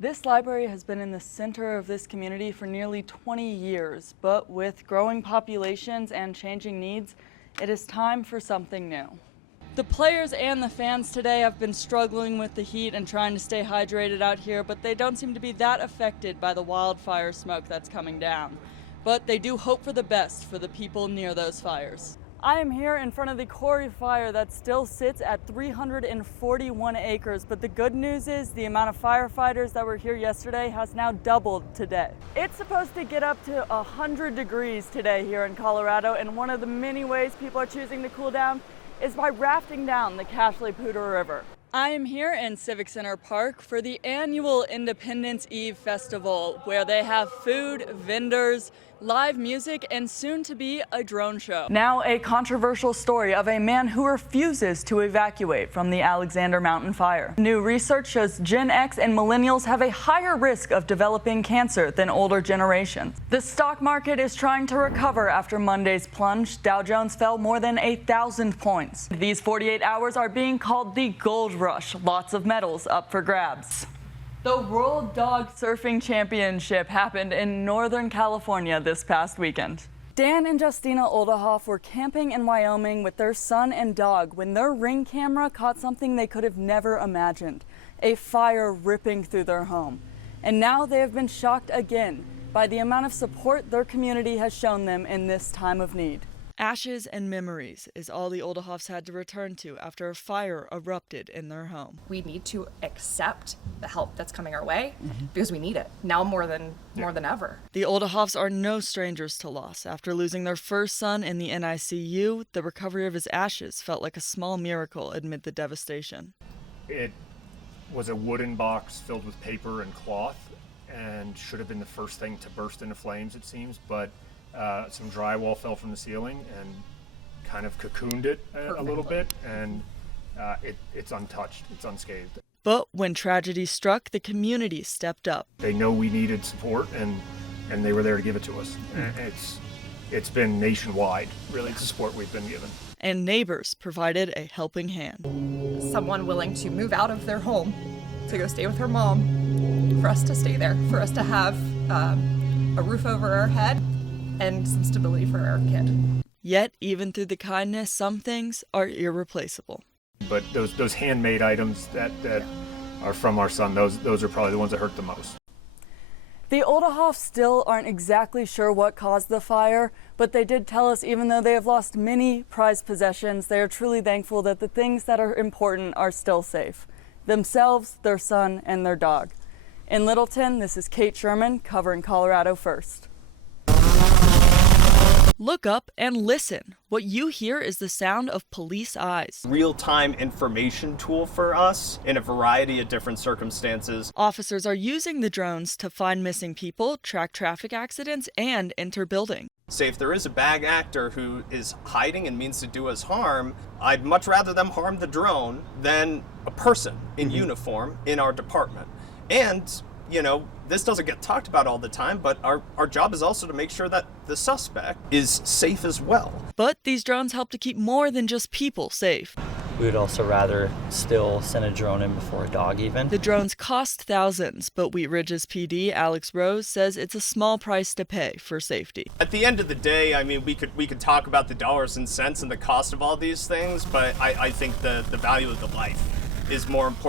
This library has been in the center of this community for nearly 20 years, but with growing populations and changing needs, it is time for something new. The players and the fans today have been struggling with the heat and trying to stay hydrated out here, but they don't seem to be that affected by the wildfire smoke that's coming down. But they do hope for the best for the people near those fires. I am here in front of the Quarry fire that still sits at 341 acres, but the good news is the amount of firefighters that were here yesterday has now doubled today. It's supposed to get up to 100 degrees today here in Colorado, and one of the many ways people are choosing to cool down is by rafting down the Cashley Poudre River. I am here in Civic Center Park for the annual Independence Eve Festival, where they have food, vendors, live music, and soon to be a drone show. Now a controversial story of a man who refuses to evacuate from the Alexander Mountain fire. New research shows Gen X and millennials have a higher risk of developing cancer than older generations. The stock market is trying to recover after Monday's plunge. Dow Jones fell more than 1,000 points. These 48 hours are being called the gold rush. Lots of medals up for grabs. The World Dog Surfing Championship happened in Northern California this past weekend. Dan and Justina Oldehoff were camping in Wyoming with their son and dog when their Ring camera caught something they could have never imagined, a fire ripping through their home. And now they have been shocked again by the amount of support their community has shown them in this time of need. Ashes and memories is all the Oldehoffs had to return to after a fire erupted in their home. We need to accept the help that's coming our way because we need it now more than ever. The Oldehoffs are no strangers to loss. After losing their first son in the NICU, the recovery of his ashes felt like a small miracle amid the devastation. It was a wooden box filled with paper and cloth and should have been the first thing to burst into flames, it seems, but some drywall fell from the ceiling and kind of cocooned it a little bit, and it's untouched, it's unscathed. But when tragedy struck, the community stepped up. They know we needed support, and they were there to give it to us. It's been nationwide, really, the support we've been given. And neighbors provided a helping hand. Someone willing to move out of their home to go stay with her mom, for us to stay there, for us to have a roof over our head and some stability for our kid. Yet, even through the kindness, some things are irreplaceable. But those handmade items that are from our son, those are probably the ones that hurt the most. The Oldehoffs still aren't exactly sure what caused the fire, but they did tell us even though they have lost many prized possessions, they are truly thankful that the things that are important are still safe. Themselves, their son, and their dog. In Littleton, this is Kate Sherman covering Colorado First. Look up and listen. What you hear is the sound of police eyes. Real-time information tool for us in a variety of different circumstances. Officers are using the drones to find missing people, track traffic accidents, and enter buildings. Say if there is a bad actor who is hiding and means to do us harm, I'd much rather them harm the drone than a person in uniform in our department. And you know, this doesn't get talked about all the time, but our job is also to make sure that the suspect is safe as well. But these drones help to keep more than just people safe. We would also rather still send a drone in before a dog even. The drones cost thousands, but Wheat Ridge's PD, Alex Rose, says it's a small price to pay for safety. At the end of the day, I mean, we could talk about the dollars and cents and the cost of all these things, but I think the value of the life is more important.